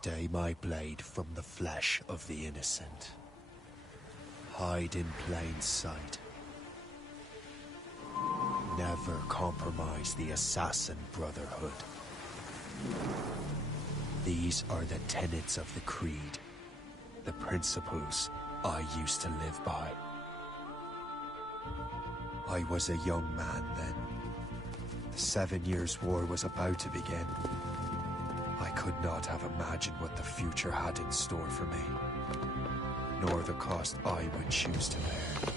Stay my blade from the flesh of the innocent. Hide in plain sight. Never compromise the Assassin Brotherhood. These are the tenets of the Creed, the principles I used to live by. I was a young man then. The 7 Years' War was about to begin. I could not have imagined what the future had in store for me, nor the cost I would choose to bear.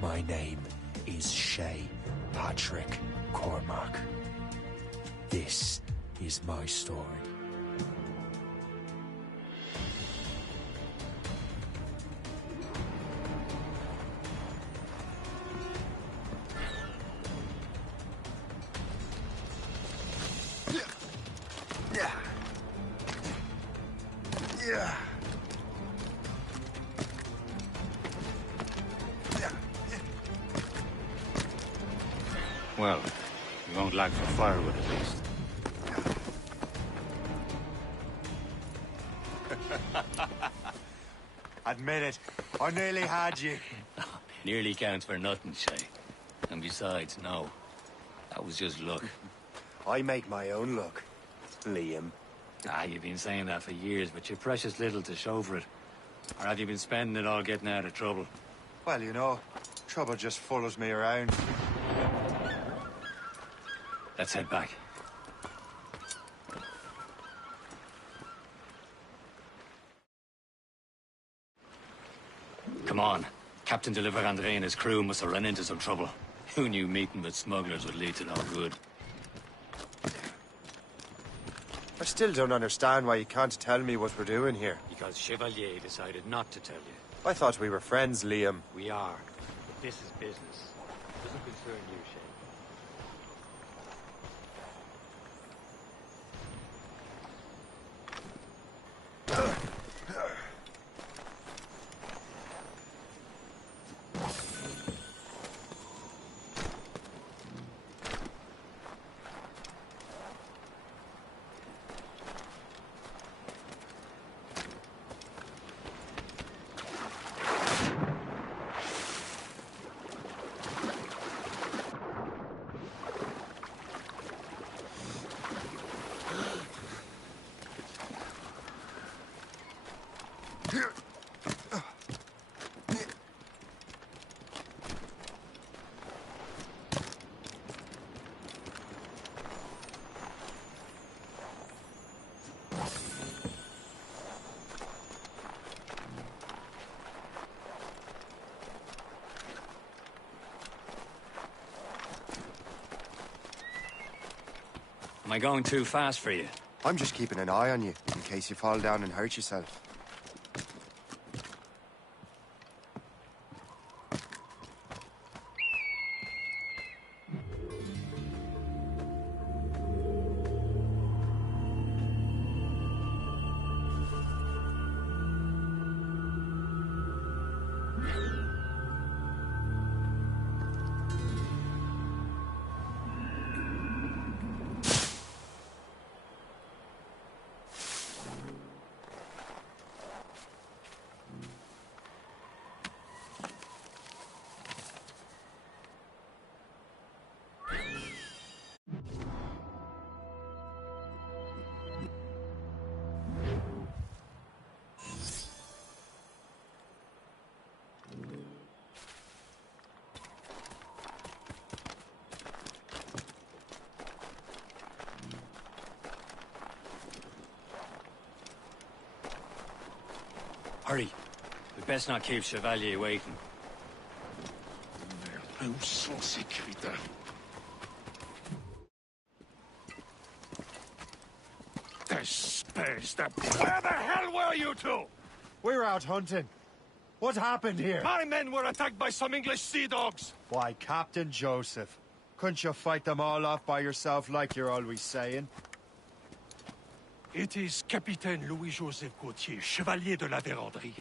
My name is Shay Patrick Cormac. This is my story. Well, we won't lack for firewood at least. Admit it, I nearly had you. Nearly counts for nothing, Shay. And besides, no. That was just luck. I make my own luck, Liam. You've been saying that for years, but you're precious little to show for it. Or have you been spending it all getting out of trouble? Well, you know, trouble just follows me around. Let's head back. Come on. Captain de Liverandre and his crew must have run into some trouble. Who knew meeting with smugglers would lead to no good? I still don't understand why you can't tell me what we're doing here. Because Chevalier decided not to tell you. I thought we were friends, Liam. We are. But this is business. It doesn't concern you, Shay. Am I going too fast for you? I'm just keeping an eye on you, in case you fall down and hurt yourself. Hurry. We'd best not keep Chevalier waiting. Où sont ces crétins? Espèce de... Where the hell were you two? We were out hunting. What happened here? My men were attacked by some English sea dogs. Why, Captain Joseph. Couldn't you fight them all off by yourself like you're always saying? It is Capitaine Louis-Joseph Gauthier, Chevalier de la Vérendrye.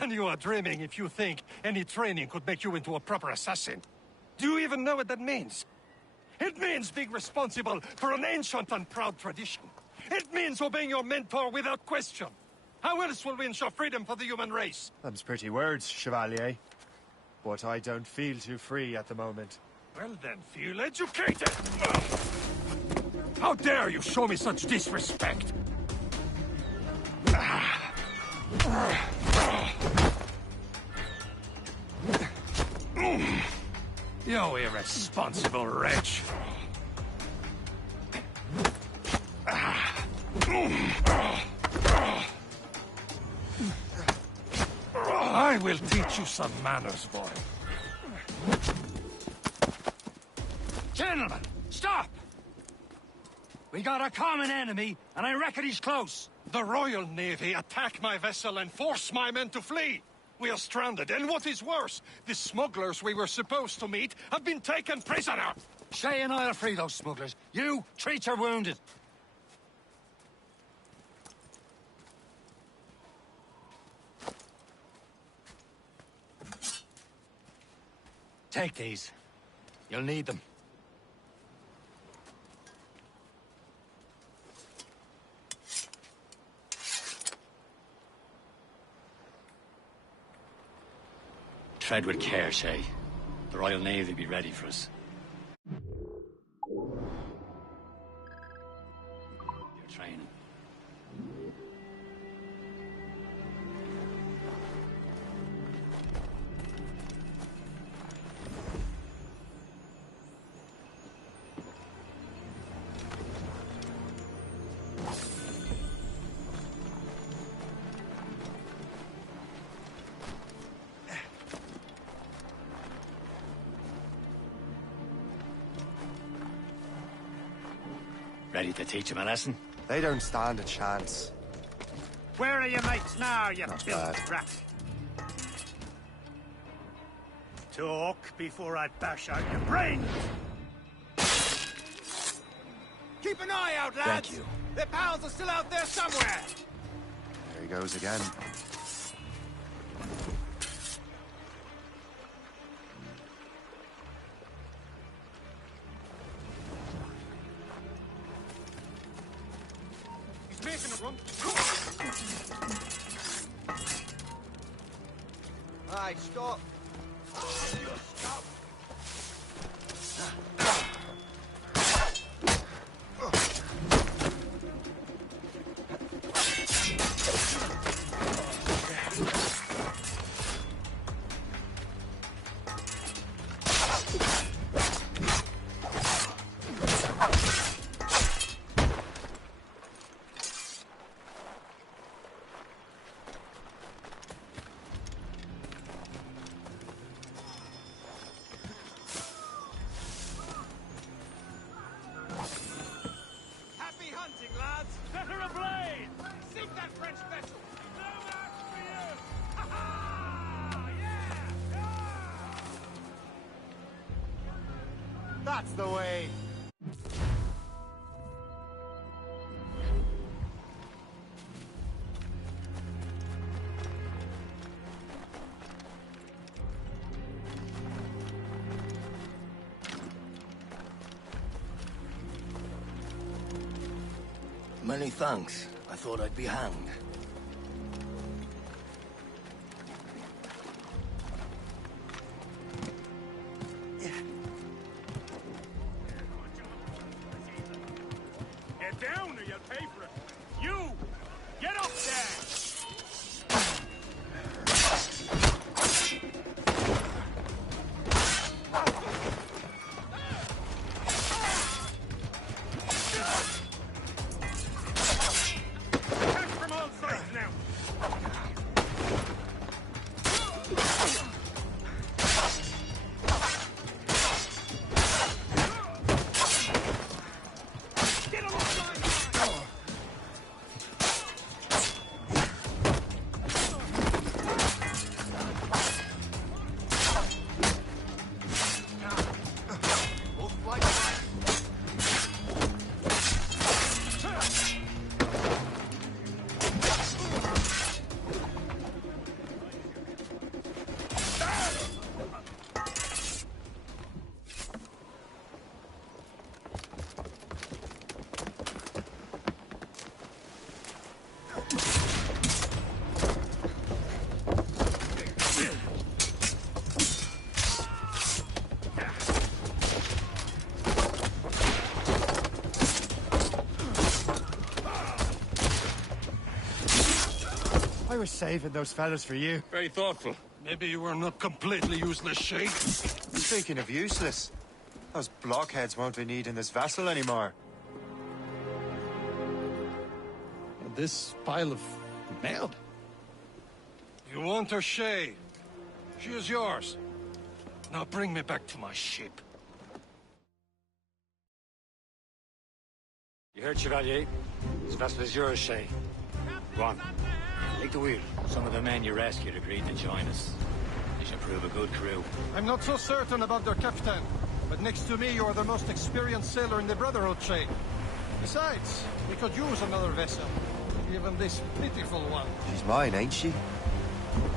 And you are dreaming if you think any training could make you into a proper assassin. Do you even know what that means? It means being responsible for an ancient and proud tradition. It means obeying your mentor without question. How else will we ensure freedom for the human race? Them's pretty words, Chevalier. But I don't feel too free at the moment. Well then, feel educated! How dare you show me such disrespect? You irresponsible wretch! I will teach you some manners, boy. Gentlemen, stop! We got a common enemy, and I reckon he's close. The Royal Navy attack my vessel and force my men to flee. We are stranded, and what is worse, the smugglers we were supposed to meet have been taken prisoner. Shay and I'll free those smugglers. You, treat your wounded. Take these. You'll need them. Tread with care, Shay. The Royal Navy will be ready for us. Your training. Ready to teach him a lesson? They don't stand a chance. Where are your mates now, you Not filthy bad. rat? Talk before I bash out your brains! Keep an eye out, lads! Thank you. Their pals are still out there somewhere! There he goes again. He's making a run. Aye, stop. Stop. Happy hunting, lads! Set her ablaze! Sink that French vessel! No match for you! Ha-ha! Yeah! That's the way! Many thanks. I thought I'd be hanged. Head down or you'll pay for it. You! Get up there! Attack from all sides! I was saving those fellas for you. Very thoughtful. Maybe you were not completely useless, Shay. Speaking of useless, those blockheads won't be needing this vessel anymore. This pile of mail. You want her, Shay? She is yours. Now bring me back to my ship. You heard, Chevalier? This vessel is yours, Shay. Go on. Take the wheel. Some of the men you rescued agreed to join us. They should prove a good crew. I'm not so certain about their captain, but next to me you are the most experienced sailor in the Brotherhood, Shay. Besides, we could use another vessel. Even this pitiful one. She's mine, ain't she?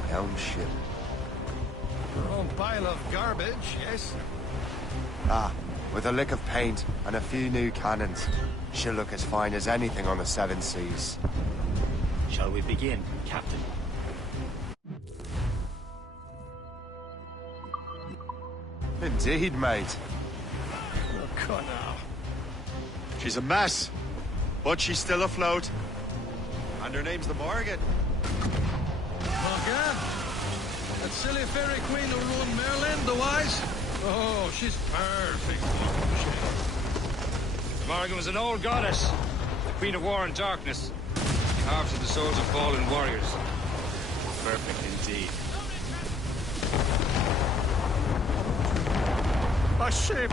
My own ship. Your own pile of garbage, yes? Ah, with a lick of paint and a few new cannons, she'll look as fine as anything on the Seven Seas. Shall we begin, Captain? Indeed, mate. Look on now. She's a mess, but she's still afloat. And her name's the Morgan. Morgan? That silly fairy queen who ruined Merlin, the wise? Oh, she's perfect. Morrigan was an old goddess. The Queen of War and Darkness. She harvested the souls of fallen warriors. Perfect indeed. A ship!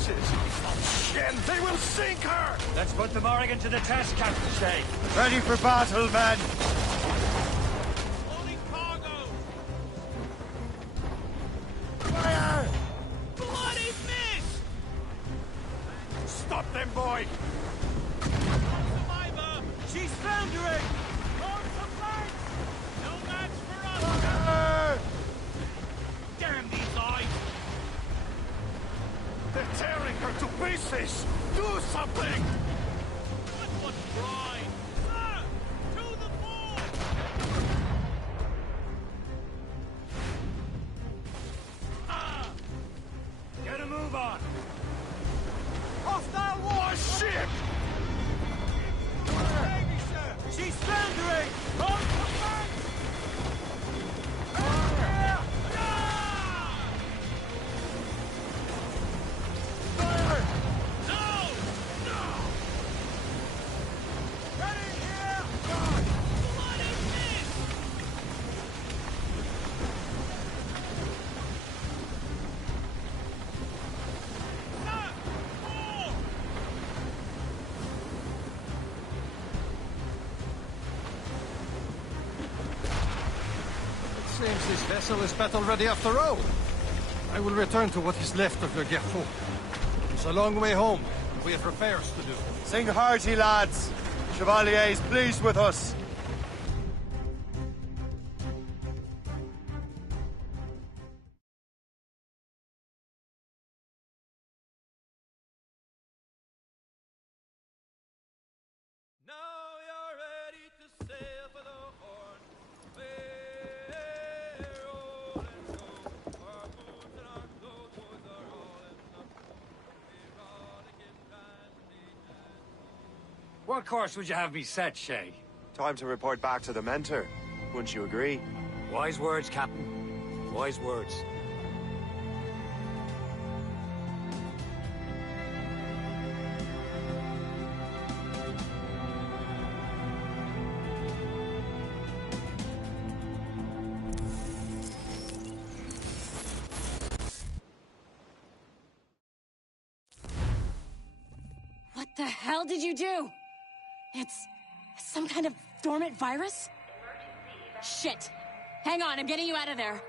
Shit, they will sink her! Let's put the Morrigan to the test, Captain Shay. Ready for battle, men! Holding cargo! Fire! Bloody miss! Stop them, boy! Survivor! She's foundering! On the flank! No match for us! Fire! Damn these eyes! They're tearing her to pieces! Do something! What was pride? Sir! To the fore! Get a move on. Hostile warship! Baby, sir! She's foundering! On the flank! Seems this vessel is battle-ready after all. I will return to what is left of your Gerfaut. It's a long way home. We have repairs to do. Sing hearty, lads! Chevalier's pleased with us. Now you're ready to sail for the Horn. We're rolling go. Our boots and our clothes are all in the floor. We're rollicking and What course would you have me set, Shay? Time to report back to the mentor. Wouldn't you agree? Wise words, Captain. Wise words. What the hell did you do? It's some kind of dormant virus? Shit. Hang on, I'm getting you out of there.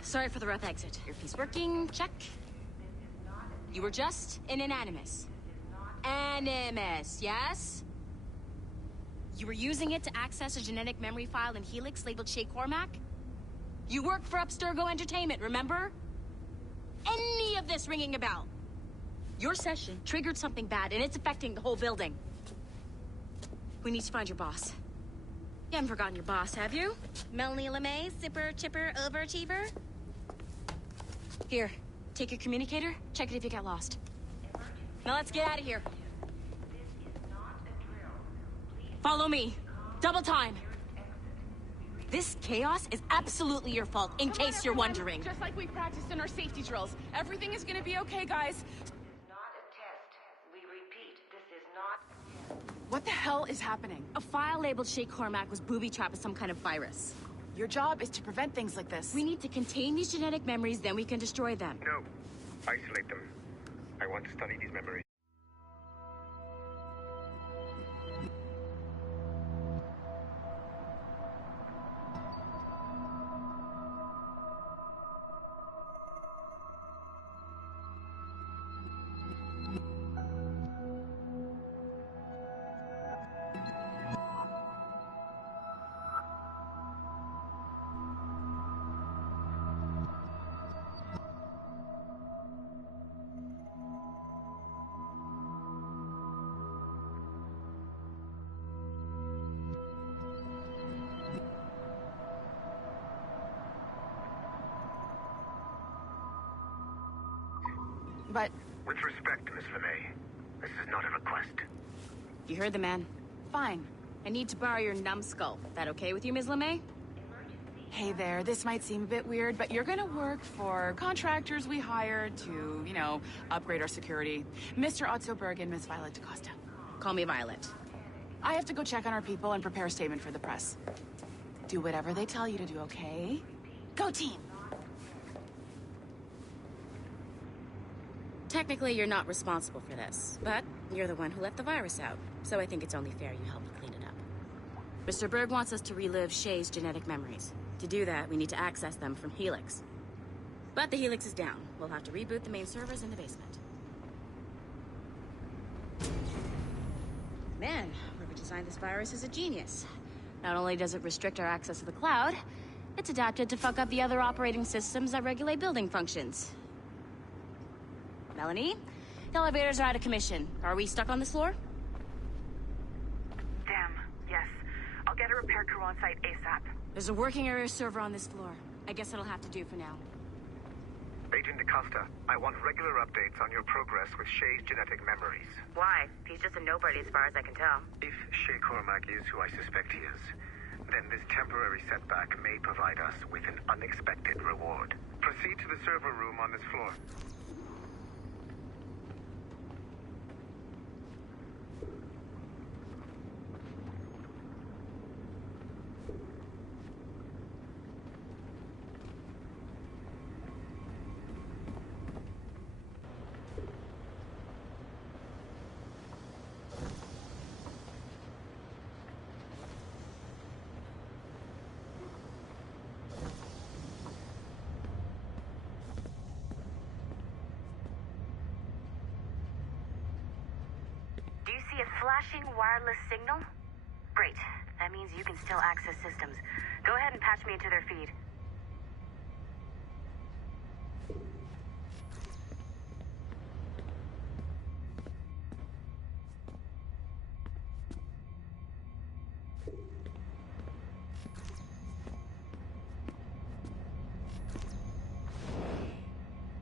Sorry for the rough exit. Earpiece working, check. You were just in an Animus. Animus, yes? You were using it to access a genetic memory file in Helix labeled Shay Cormac? You worked for Abstergo Entertainment, remember? Any of this ringing a bell? Your session triggered something bad, and it's affecting the whole building. We need to find your boss. You haven't forgotten your boss, have you? Melanie LeMay, zipper, chipper, overachiever? Here, Take your communicator, check it if you get lost. Now let's get out of here. Follow me. Double time. This chaos is absolutely your fault, in case you're wondering. Just like we practiced in our safety drills. Everything is gonna be okay, guys. Not a test. We repeat, this is not... What the hell is happening? A file labeled Shay Cormac was booby-trapped with some kind of virus. Your job is to prevent things like this. We need to contain these genetic memories, then we can destroy them. No. Isolate them. I want to study these memories. But... With respect, Miss LeMay, this is not a request. You heard the man. fine. I need to borrow your numbskull. That okay with you, Ms. LeMay? Hey there, this might seem a bit weird, but you're gonna work for contractors we hired to, you know, upgrade our security. Mr. Otto Berg and Miss Violet DaCosta. Call me Violet. I have to go check on our people and prepare a statement for the press. Do whatever they tell you to do, okay? Go team! Technically, you're not responsible for this, but you're the one who let the virus out, so I think it's only fair you help to clean it up. Mr. Berg wants us to relive Shay's genetic memories. To do that, we need to access them from Helix. But the Helix is down. We'll have to reboot the main servers in the basement. Man, whoever designed this virus is a genius. Not only does it restrict our access to the cloud, it's adapted to fuck up the other operating systems that regulate building functions. Melanie, the elevators are out of commission. Are we stuck on this floor? Damn, yes. I'll get a repair crew on site ASAP. There's a working area server on this floor. I guess that'll have to do for now. Agent DaCosta, I want regular updates on your progress with Shay's genetic memories. Why? He's just a nobody as far as I can tell. If Shay Cormac is who I suspect he is, then this temporary setback may provide us with an unexpected reward. Proceed to the server room on this floor. Do you see a flashing wireless signal? Great. That means you can still access systems. Go ahead and patch me into their feed.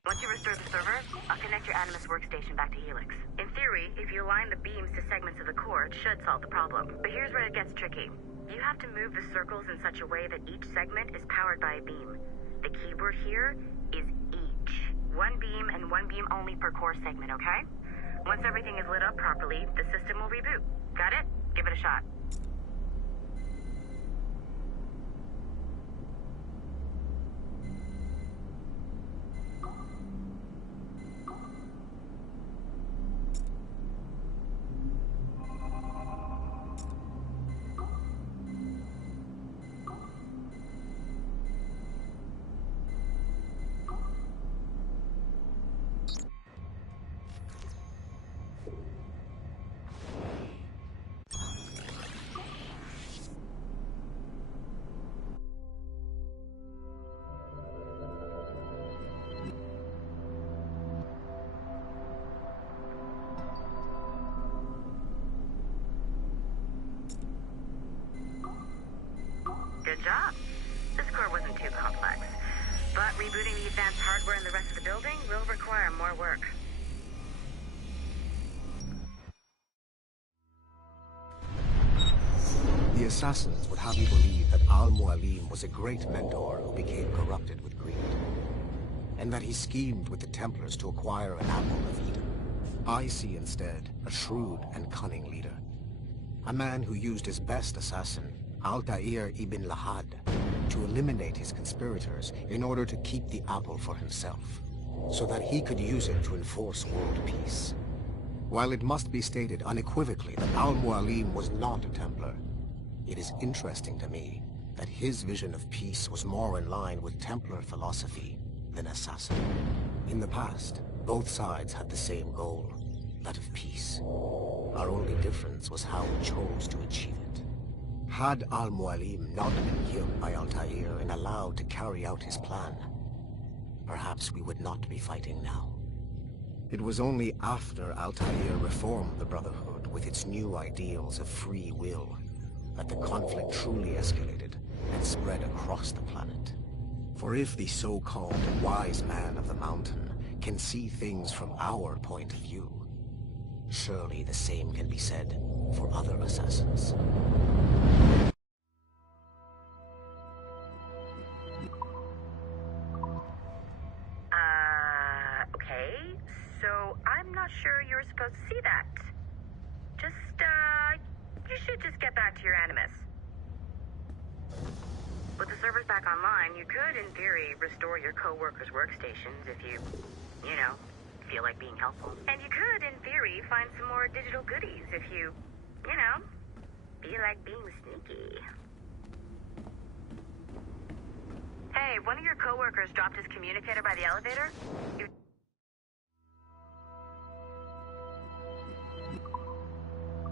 Once you restore the server, I'll connect your Animus workstation back to Helix. In theory, if you align the beams to segments of the core, it should solve the problem. But here's where it gets tricky. You have to move the circles in such a way that each segment is powered by a beam. The keyword here is each. One beam and one beam only per core segment, okay? Once everything is lit up properly, the system will reboot. Got it? Give it a shot. Rebooting the advanced hardware in the rest of the building will require more work. The assassins would have you believe that Al-Mualim was a great mentor who became corrupted with greed, and that he schemed with the Templars to acquire an apple of Eden. I see instead a shrewd and cunning leader. A man who used his best assassin, Altair ibn Lahad, to eliminate his conspirators in order to keep the apple for himself, so that he could use it to enforce world peace. While it must be stated unequivocally that Al-Mualim was not a Templar, it is interesting to me that his vision of peace was more in line with Templar philosophy than assassin. In the past, both sides had the same goal, that of peace. Our only difference was how we chose to achieve it. Had Al-Mualim not been killed by Altair and allowed to carry out his plan, perhaps we would not be fighting now. It was only after Altair reformed the Brotherhood with its new ideals of free will that the conflict truly escalated and spread across the planet. For if the so-called wise man of the mountain can see things from our point of view, surely the same can be said for other assassins. Okay. So I'm not sure you're supposed to see that. You should just get back to your Animus. With the servers back online, you could, in theory, restore your co-workers' workstations if you feel like being helpful. And you could, in theory, find some more digital goodies if you feel like being sneaky. Hey, one of your co-workers dropped his communicator by the elevator.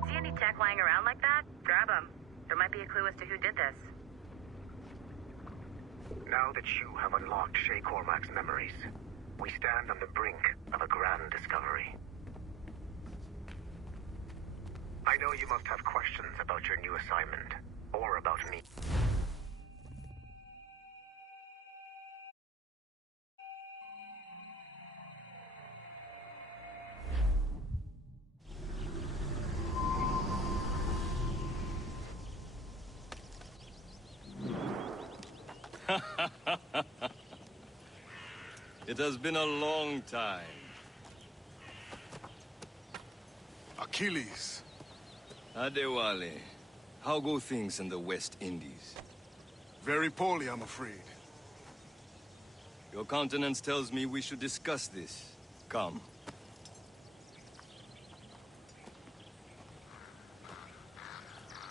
See any tech lying around like that? Grab them. There might be a clue as to who did this. Now that you have unlocked Shay Cormac's memories, we stand on the brink of a grand discovery. I know you must have questions about your new assignment, or about me. It has been a long time. Achilles. Adewale, how go things in the West Indies? Very poorly, I'm afraid. Your countenance tells me we should discuss this. Come.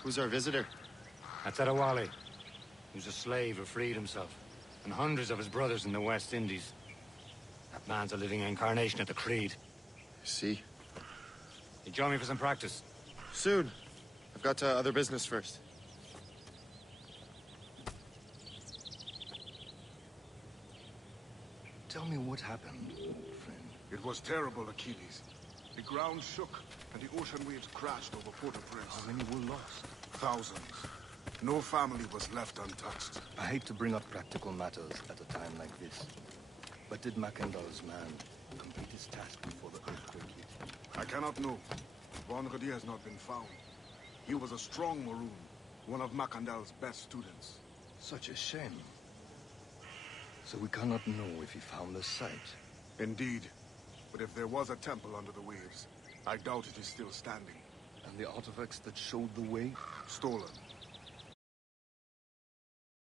Who's our visitor? That's Adewale, who's a slave who freed himself, and hundreds of his brothers in the West Indies. That man's a living incarnation of the Creed. See? You join me for some practice? Soon. I've got other business first. Tell me what happened, old friend. It was terrible, Achilles. The ground shook, and the ocean waves crashed over Port-au-Prince. How many were lost? Thousands. No family was left untouched. I hate to bring up practical matters at a time like this. But did Macandal's man complete his task before the earthquake hit? I cannot know. Von Rudi has not been found. He was a strong Maroon, one of Macandal's best students. Such a shame. So we cannot know if he found the site. Indeed. But if there was a temple under the waves, I doubt it is still standing. And the artifacts that showed the way? Stolen.